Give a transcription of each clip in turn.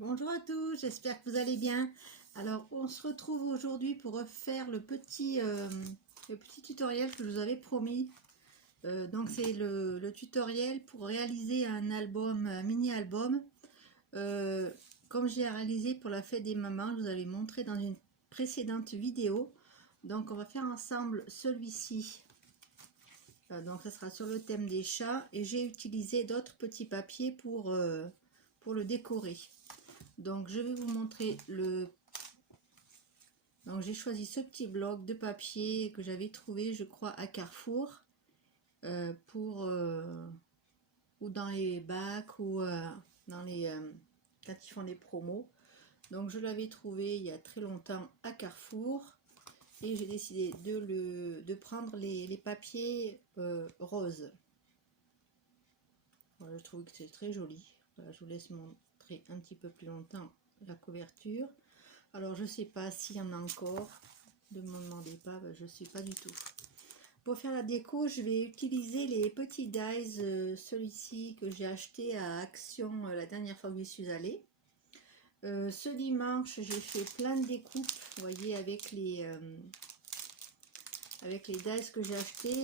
Bonjour à tous, j'espère que vous allez bien. Alors on se retrouve aujourd'hui pour refaire le petit tutoriel que je vous avais promis. Donc c'est le tutoriel pour réaliser un album, un mini-album. Comme j'ai réalisé pour la fête des mamans, je vous avais montré dans une précédente vidéo. Donc on va faire ensemble celui-ci. Donc ça sera sur le thème des chats et j'ai utilisé d'autres petits papiers pour le décorer. Donc je vais vous montrer donc j'ai choisi ce petit bloc de papier que j'avais trouvé, je crois, à Carrefour, ou dans les bacs, ou dans les quand ils font des promos. Donc je l'avais trouvé il y a très longtemps à Carrefour et j'ai décidé de prendre les papiers roses. Voilà, je trouve que c'est très joli. Voilà, je vous laisse montrer un petit peu plus longtemps la couverture. Alors je sais pas s'il y en a encore, ne me demandez pas, je sais pas du tout. Pour faire la déco, je vais utiliser les petits dies, celui-ci que j'ai acheté à Action la dernière fois que j'y suis allée. Ce dimanche, j'ai fait plein de découpes, vous voyez, avec les dies que j'ai acheté,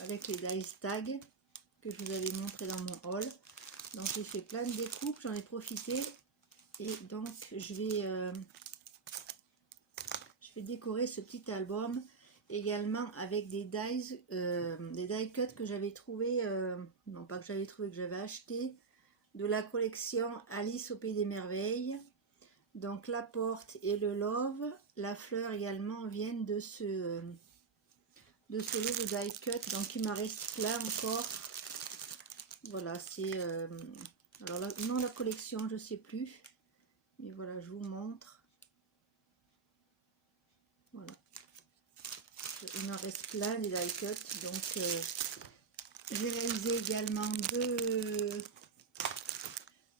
avec les dies tag que je vous avais montré dans mon haul. Donc j'ai fait plein de découpes, j'en ai profité et donc je vais décorer ce petit album également avec des die cut que j'avais trouvé, non pas que j'avais trouvé, que j'avais acheté de la collection Alice au Pays des Merveilles. Donc la porte et le love, la fleur également viennent de ce lot de die cut, donc il m'en reste plein encore. Voilà, c'est alors non, la collection je sais plus, mais voilà, je vous montre. Voilà, il m'en reste plein des die cut. Donc j'ai réalisé également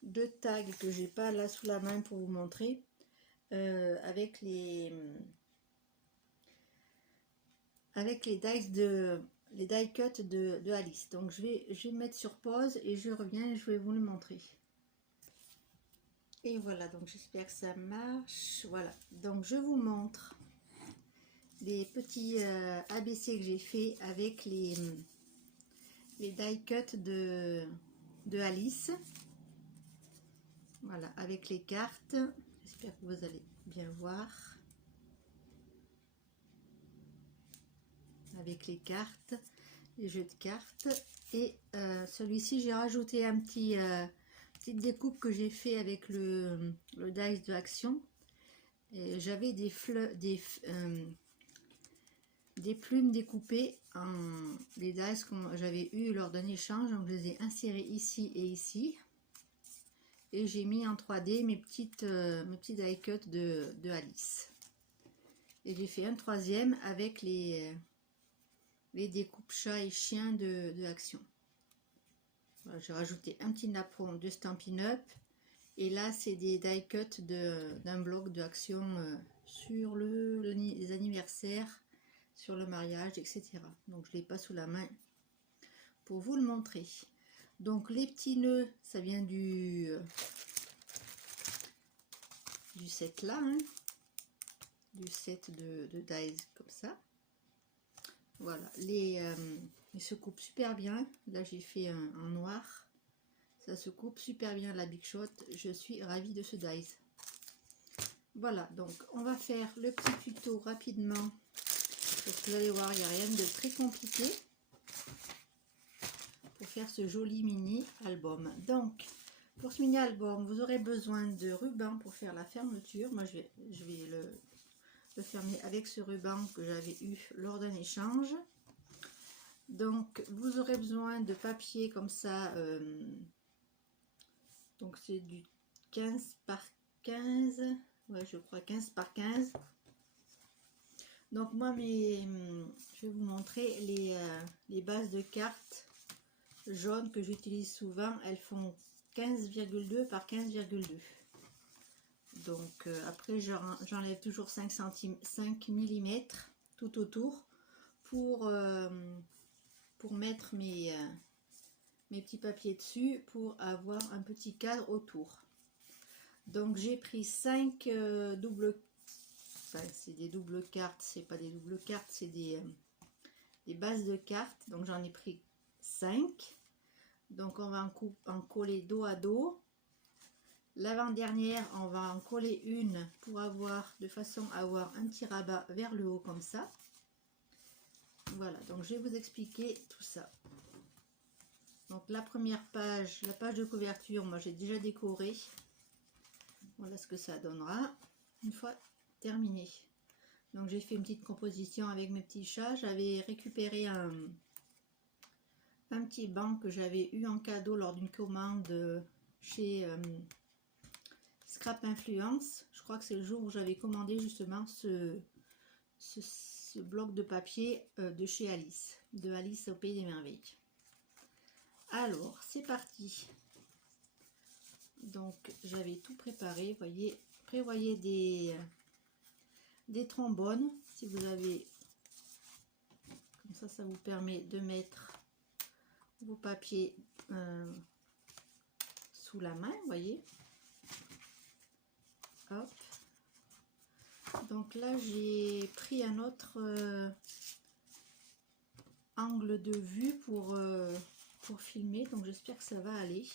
deux tags que j'ai pas là sous la main pour vous montrer, avec les die cut de Alice. Donc je vais me mettre sur pause et je reviens et je vais vous le montrer. Et voilà, donc j'espère que ça marche. Voilà, donc je vous montre les petits ABC que j'ai fait avec les die cut de Alice. Voilà, avec les cartes. J'espère que vous allez bien voir. Avec les cartes, les jeux de cartes. Et celui-ci, j'ai rajouté un petite découpe que j'ai fait avec le dice de Action. J'avais des plumes découpées en des dice que j'avais eu lors d'un échange, donc je les ai insérés ici et ici. Et j'ai mis en 3D mes petits die cut de Alice. Et j'ai fait un troisième avec les découpes chat et chien de Action. Voilà, j'ai rajouté un petit napperon de Stampin' Up. Et là, c'est des die cut d'un bloc de Action sur les anniversaires, sur le mariage, etc. Donc, je ne l'ai pas sous la main pour vous le montrer. Donc, les petits nœuds, ça vient du set là, hein, du set de dies comme ça. Voilà, ils se coupent super bien. Là, j'ai fait en noir. Ça se coupe super bien la Big Shot. Je suis ravie de ce dies. Voilà, donc on va faire le petit tuto rapidement. Parce que vous allez voir, il n'y a rien de très compliqué pour faire ce joli mini album. Donc, pour ce mini album, vous aurez besoin de ruban pour faire la fermeture. Moi, je vais le fermer avec ce ruban que j'avais eu lors d'un échange. Donc vous aurez besoin de papier comme ça, donc c'est du 15 par 15, ouais, je crois 15 par 15. Donc moi, je vais vous montrer les bases de cartes jaunes que j'utilise souvent. Elles font 15,2 par 15,2. Donc après j'enlève toujours 5 mm tout autour pour mettre mes petits papiers dessus, pour avoir un petit cadre autour. Donc j'ai pris 5 doubles, enfin, c'est des doubles cartes, c'est pas des doubles cartes, c'est des bases de cartes. Donc j'en ai pris 5. Donc on va en coller dos à dos. L'avant-dernière, on va en coller une pour avoir, de façon à avoir un petit rabat vers le haut comme ça. Voilà, donc je vais vous expliquer tout ça. Donc la première page, la page de couverture, moi j'ai déjà décoré. Voilà ce que ça donnera une fois terminé. Donc j'ai fait une petite composition avec mes petits chats. J'avais récupéré un petit banc que j'avais eu en cadeau lors d'une commande chez Scrap Influence. Je crois que c'est le jour où j'avais commandé justement ce bloc de papier de chez Alice, de Alice au Pays des Merveilles. Alors c'est parti. Donc j'avais tout préparé, voyez, prévoyez des trombones si vous avez, comme ça vous permet de mettre vos papiers sous la main, voyez. Hop. Donc là j'ai pris un autre angle de vue pour filmer, donc j'espère que ça va aller.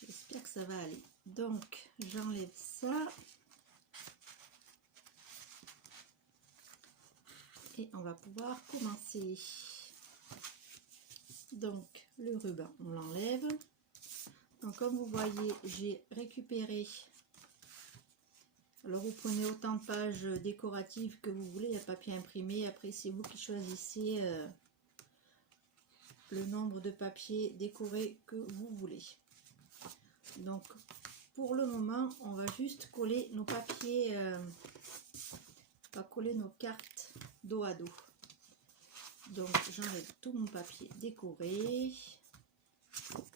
J'espère que ça va aller. Donc j'enlève ça. Et on va pouvoir commencer. Donc le ruban, on l'enlève. Donc comme vous voyez, j'ai récupéré. Alors vous prenez autant de pages décoratives que vous voulez, il y a papier imprimé. Après c'est vous qui choisissez le nombre de papiers décorés que vous voulez. Donc pour le moment, on va juste coller nos papiers, on va coller nos cartes dos à dos. Donc j'enlève tout mon papier décoré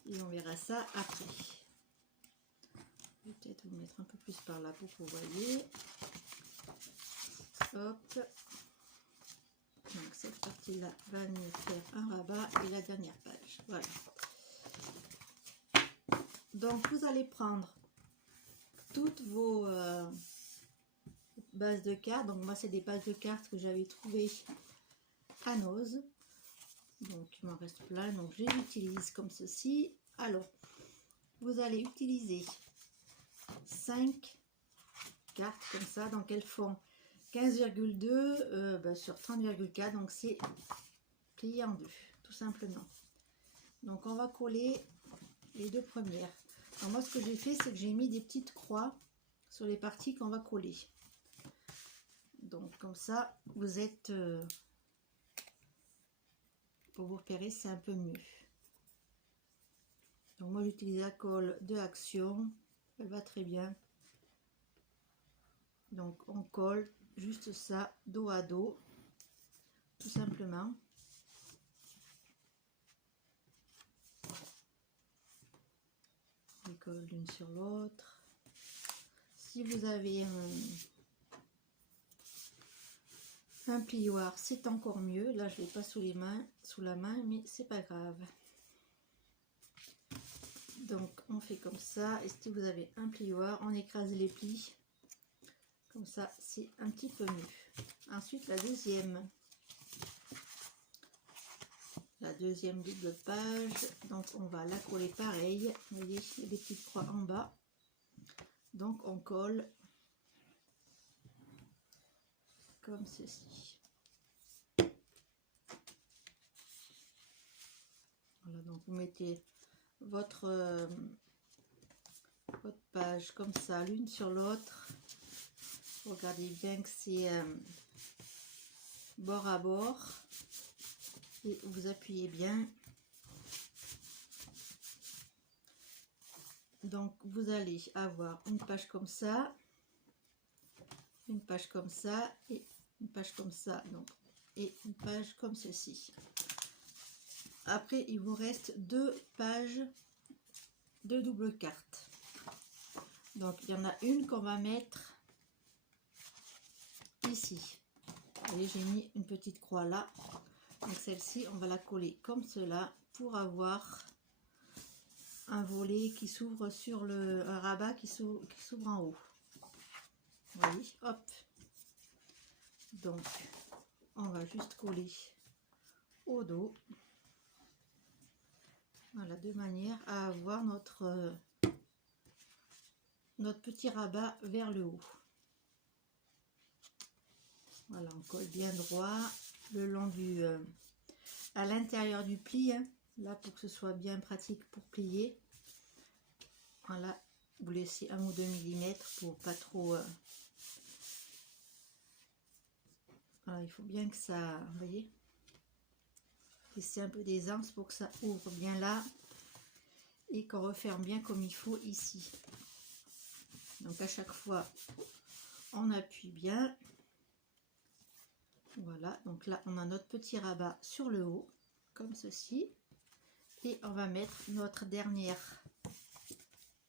et on verra ça après. Je vais peut-être vous mettre un peu plus par là pour que vous voyez. Hop. Donc cette partie-là va venir faire un rabat et la dernière page. Voilà. Donc vous allez prendre toutes vos bases de cartes. Donc moi c'est des bases de cartes que j'avais trouvées à Nose. Donc il m'en reste plein, donc je les utilise comme ceci. Alors vous allez utiliser 5 cartes comme ça, donc elles font 15,2 sur 30,4, donc c'est plié en deux tout simplement. Donc on va coller les deux premières. Alors moi ce que j'ai fait, c'est que j'ai mis des petites croix sur les parties qu'on va coller. Donc comme ça vous êtes pour vous repérer, c'est un peu mieux. Donc moi j'utilise la colle de Action, elle va très bien. Donc on colle juste ça dos à dos, tout simplement. On les colle l'une sur l'autre. Si vous avez un plioir, c'est encore mieux. Là je l'ai pas sous la main, mais c'est pas grave. Donc on fait comme ça, et si vous avez un plioir, on écrase les plis. Comme ça, c'est un petit peu mieux. Ensuite, la deuxième double page. Donc, on va la coller pareil. Vous voyez, il y a des petites croix en bas. Donc, on colle comme ceci. Voilà, donc vous mettez votre page comme ça, l'une sur l'autre. Regardez bien que c'est bord à bord et vous appuyez bien. Donc vous allez avoir une page comme ça, une page comme ça et une page comme ça, donc, et une page comme ceci. Après il vous reste deux pages de double carte. Donc il y en a une qu'on va mettre ici. Vous voyez, j'ai mis une petite croix là. Donc celle-ci, on va la coller comme cela pour avoir un volet qui s'ouvre sur un rabat qui s'ouvre en haut. Vous voyez, hop. Donc, on va juste coller au dos. Voilà, de manière à avoir notre petit rabat vers le haut. Voilà, on colle bien droit le long à l'intérieur du pli, hein, là pour que ce soit bien pratique pour plier. Voilà, vous laissez 1 ou 2 mm pour pas trop. Voilà, il faut bien que ça, vous voyez, laisser un peu d'aisance pour que ça ouvre bien là et qu'on referme bien comme il faut ici. Donc à chaque fois, on appuie bien. Voilà, donc là on a notre petit rabat sur le haut, comme ceci. Et on va mettre notre dernière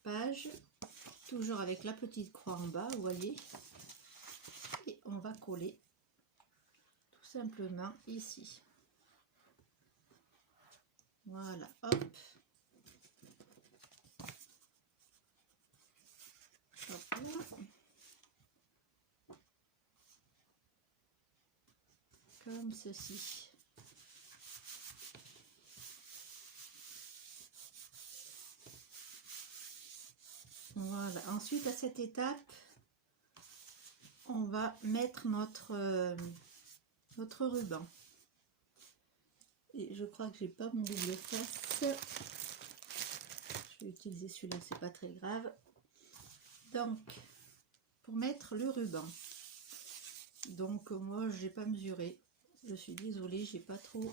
page, toujours avec la petite croix en bas, vous voyez. Et on va coller tout simplement ici. Voilà, hop. Hop là. Comme ceci. Voilà, ensuite à cette étape, on va mettre notre ruban. Et je crois que j'ai pas mon double face. Je vais utiliser celui-là, c'est pas très grave. Donc, pour mettre le ruban, donc moi j'ai pas mesuré. Je suis désolée, j'ai pas trop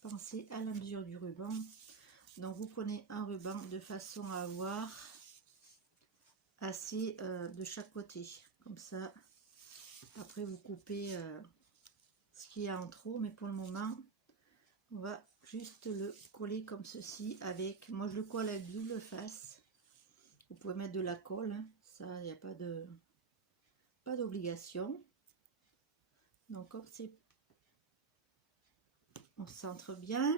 pensé à la mesure du ruban. Donc vous prenez un ruban de façon à avoir assez de chaque côté. Comme ça, après vous coupez ce qu'il y a en trop. Mais pour le moment, on va juste le coller comme ceci avec, moi je le colle avec double face. Vous pouvez mettre de la colle, hein. Ça, il n'y a pas d'obligation. Donc comme c'est, on centre bien.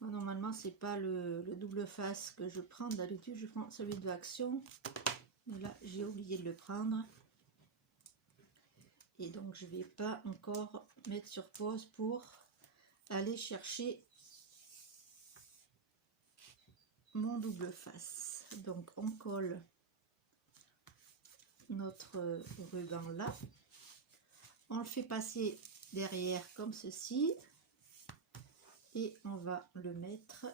Moi, normalement c'est pas le double face que je prends, d'habitude je prends celui de Action, mais là j'ai oublié de le prendre et donc je vais pas encore mettre sur pause pour aller chercher mon double face. Donc on colle notre ruban là, on le fait passer derrière comme ceci et on va le mettre,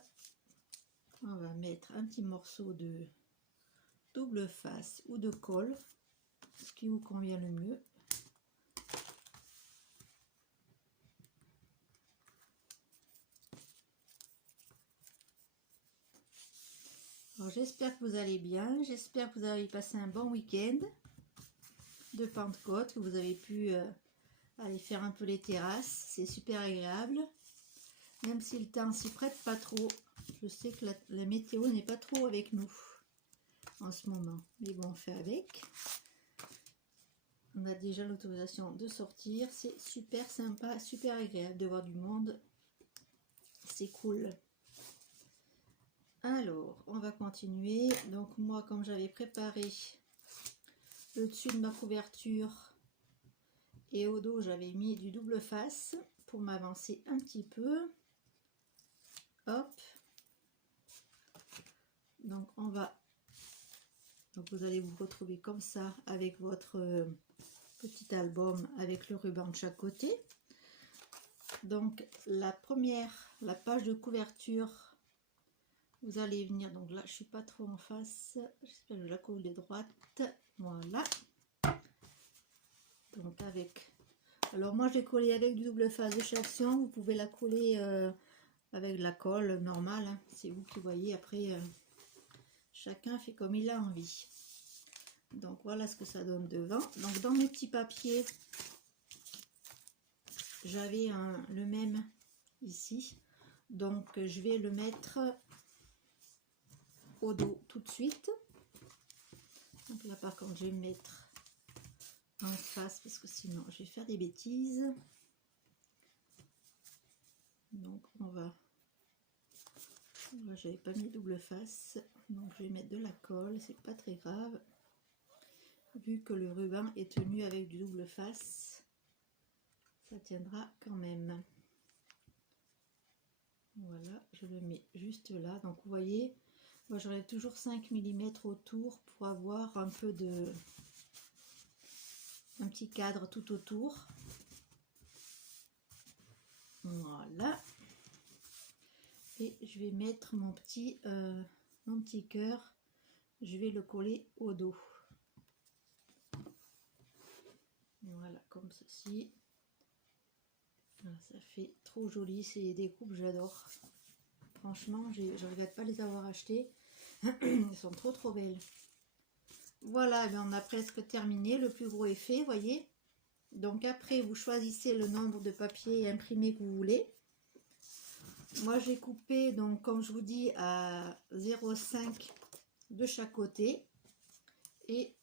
on va mettre un petit morceau de double face ou de colle, ce qui vous convient le mieux. J'espère que vous allez bien, j'espère que vous avez passé un bon week-end de Pentecôte, que vous avez pu aller faire un peu les terrasses, c'est super agréable, même si le temps s'y prête pas trop. Je sais que la météo n'est pas trop avec nous en ce moment, mais bon, on fait avec. On a déjà l'autorisation de sortir, c'est super sympa, super agréable de voir du monde, c'est cool. Alors, on va continuer. Donc moi, comme j'avais préparé le dessus de ma couverture et au dos, j'avais mis du double face pour m'avancer un petit peu. Hop. Donc on va, donc vous allez vous retrouver comme ça avec votre petit album avec le ruban de chaque côté. Donc la page de couverture, vous allez venir, donc là je suis pas trop en face, j'espère que je la coller droite, voilà. Donc avec, alors moi j'ai collé avec du double face de chez Action, vous pouvez la coller avec de la colle normale, hein. C'est vous qui voyez, après chacun fait comme il a envie. Donc voilà ce que ça donne devant. Donc dans mes petits papiers, j'avais le même ici, donc je vais le mettre au dos tout de suite. Donc là par contre je vais mettre en face parce que sinon je vais faire des bêtises. Donc on va Moi, j'avais pas mis double face, donc je vais mettre de la colle, c'est pas très grave. Vu que le ruban est tenu avec du double face, ça tiendra quand même. Voilà, je le mets juste là. Donc vous voyez, moi j'enlève toujours 5 mm autour pour avoir un peu de... un petit cadre tout autour. Voilà. Et je vais mettre mon petit cœur. Je vais le coller au dos. Voilà, comme ceci. Ça fait trop joli, c'est des coupes, j'adore. Franchement, je regrette pas de les avoir achetées. Elles sont trop belles. Voilà, bien on a presque terminé. Le plus gros est fait, voyez. Donc après, vous choisissez le nombre de papiers imprimés que vous voulez. Moi, j'ai coupé, donc comme je vous dis, à 0,5 de chaque côté. Et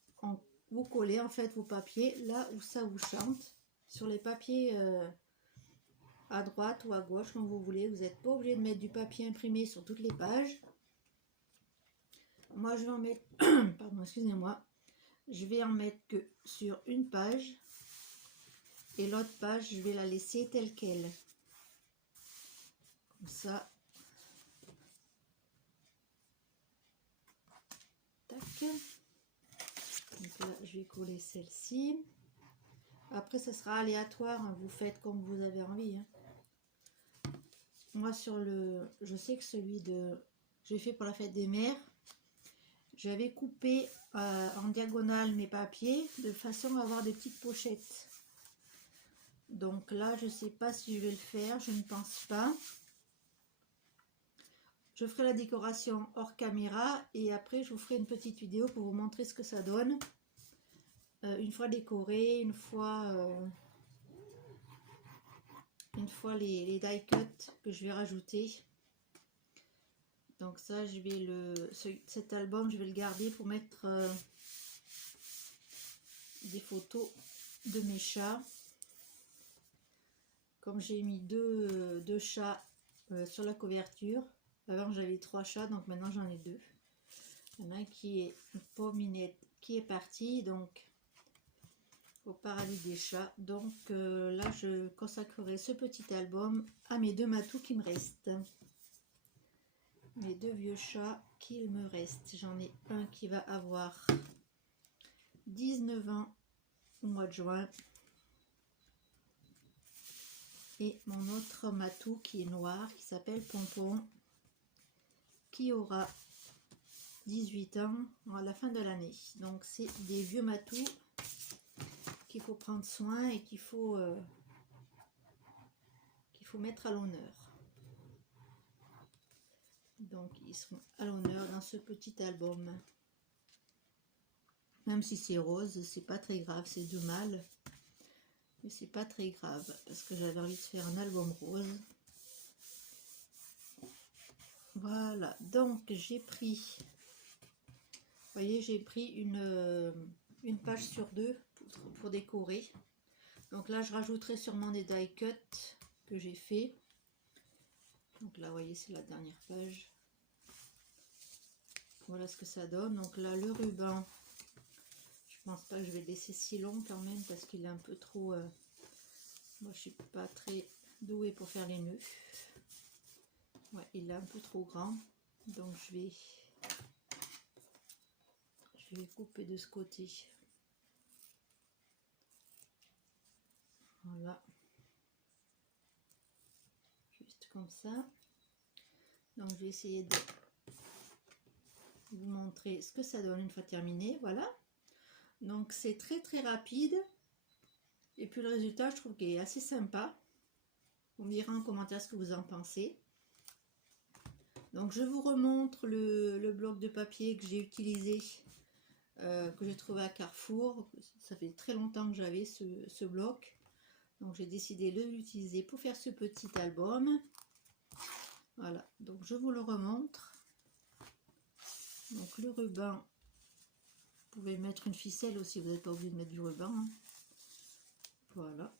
vous collez en fait vos papiers là où ça vous chante. Sur les papiers... à droite ou à gauche, comme vous voulez. Vous n'êtes pas obligé de mettre du papier imprimé sur toutes les pages. Moi, je vais en mettre... Pardon, excusez-moi. Je vais en mettre que sur une page. Et l'autre page, je vais la laisser telle qu'elle. Comme ça. Tac. Donc là, je vais coller celle-ci. Après, ce sera aléatoire. Hein. Vous faites comme vous avez envie. Hein. Moi, je sais que celui de... j'ai fait pour la fête des mères. J'avais coupé en diagonale mes papiers de façon à avoir des petites pochettes. Donc là, je ne sais pas si je vais le faire. Je ne pense pas. Je ferai la décoration hors caméra. Et après, je vous ferai une petite vidéo pour vous montrer ce que ça donne. Une fois décoré, une fois les die cuts que je vais rajouter. Donc ça, je vais cet album, je vais le garder pour mettre des photos de mes chats. Comme j'ai mis deux chats sur la couverture. Avant j'avais 3 chats, donc maintenant j'en ai 2. Il y en a un qui est Pominette, qui est parti donc au paradis des chats. Donc là, je consacrerai ce petit album à mes 2 matous qui me restent. Mes 2 vieux chats qu'il me reste. J'en ai un qui va avoir 19 ans au mois de juin. Et mon autre matou qui est noir, qui s'appelle Pompon, qui aura 18 ans à la fin de l'année. Donc c'est des vieux matous qu'il faut prendre soin et qu'il faut mettre à l'honneur. Donc ils seront à l'honneur dans ce petit album. Même si c'est rose, c'est pas très grave, c'est 2 mâles. Mais c'est pas très grave parce que j'avais envie de faire un album rose. Voilà, donc j'ai pris, vous voyez, j'ai pris une page sur 2 pour décorer. Donc là, je rajouterai sûrement des die cuts que j'ai fait. Donc là, vous voyez, c'est la dernière page. Voilà ce que ça donne. Donc là, le ruban, je pense pas que je vais le laisser si long quand même parce qu'il est un peu trop... moi, je suis pas très douée pour faire les nœuds. Ouais, il est un peu trop grand. Donc je vais couper de ce côté. Voilà. Juste comme ça. Donc je vais essayer de vous montrer ce que ça donne une fois terminé. Voilà. Donc c'est très rapide. Et puis le résultat, je trouve qu'il est assez sympa. Vous me direz en commentaire ce que vous en pensez. Donc je vous remontre le bloc de papier que j'ai utilisé, que j'ai trouvé à Carrefour. Ça fait très longtemps que j'avais ce bloc. Donc j'ai décidé de l'utiliser pour faire ce petit album. Voilà, donc je vous le remontre. Donc le ruban, vous pouvez mettre une ficelle aussi, vous n'êtes pas obligé de mettre du ruban. Hein. Voilà,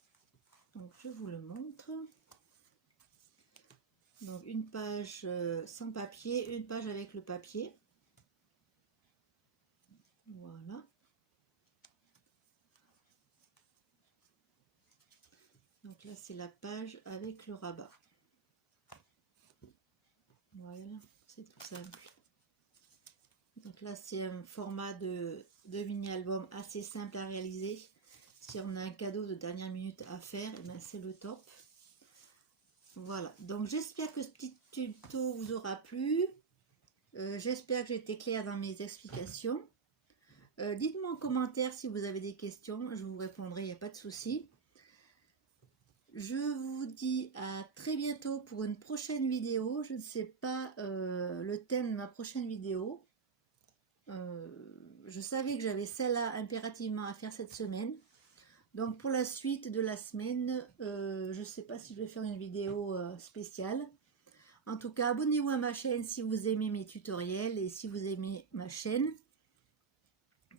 donc je vous le montre. Donc une page sans papier, une page avec le papier. Voilà. Donc là c'est la page avec le rabat. Voilà, c'est tout simple. Donc là c'est un format de mini-album assez simple à réaliser. Si on a un cadeau de dernière minute à faire, eh ben c'est le top. Voilà, donc j'espère que ce petit tuto vous aura plu. J'espère que j'ai été claire dans mes explications. Dites-moi en commentaire si vous avez des questions, je vous répondrai, il n'y a pas de souci. Je vous dis à très bientôt pour une prochaine vidéo. Je ne sais pas le thème de ma prochaine vidéo. Je savais que j'avais celle-là impérativement à faire cette semaine. Donc pour la suite de la semaine, je ne sais pas si je vais faire une vidéo spéciale. En tout cas, abonnez-vous à ma chaîne si vous aimez mes tutoriels et si vous aimez ma chaîne.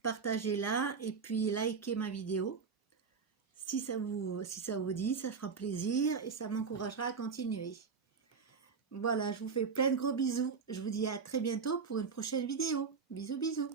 Partagez-la et puis likez ma vidéo. Si ça vous dit, ça fera plaisir et ça m'encouragera à continuer. Voilà, je vous fais plein de gros bisous. Je vous dis à très bientôt pour une prochaine vidéo. Bisous, bisous.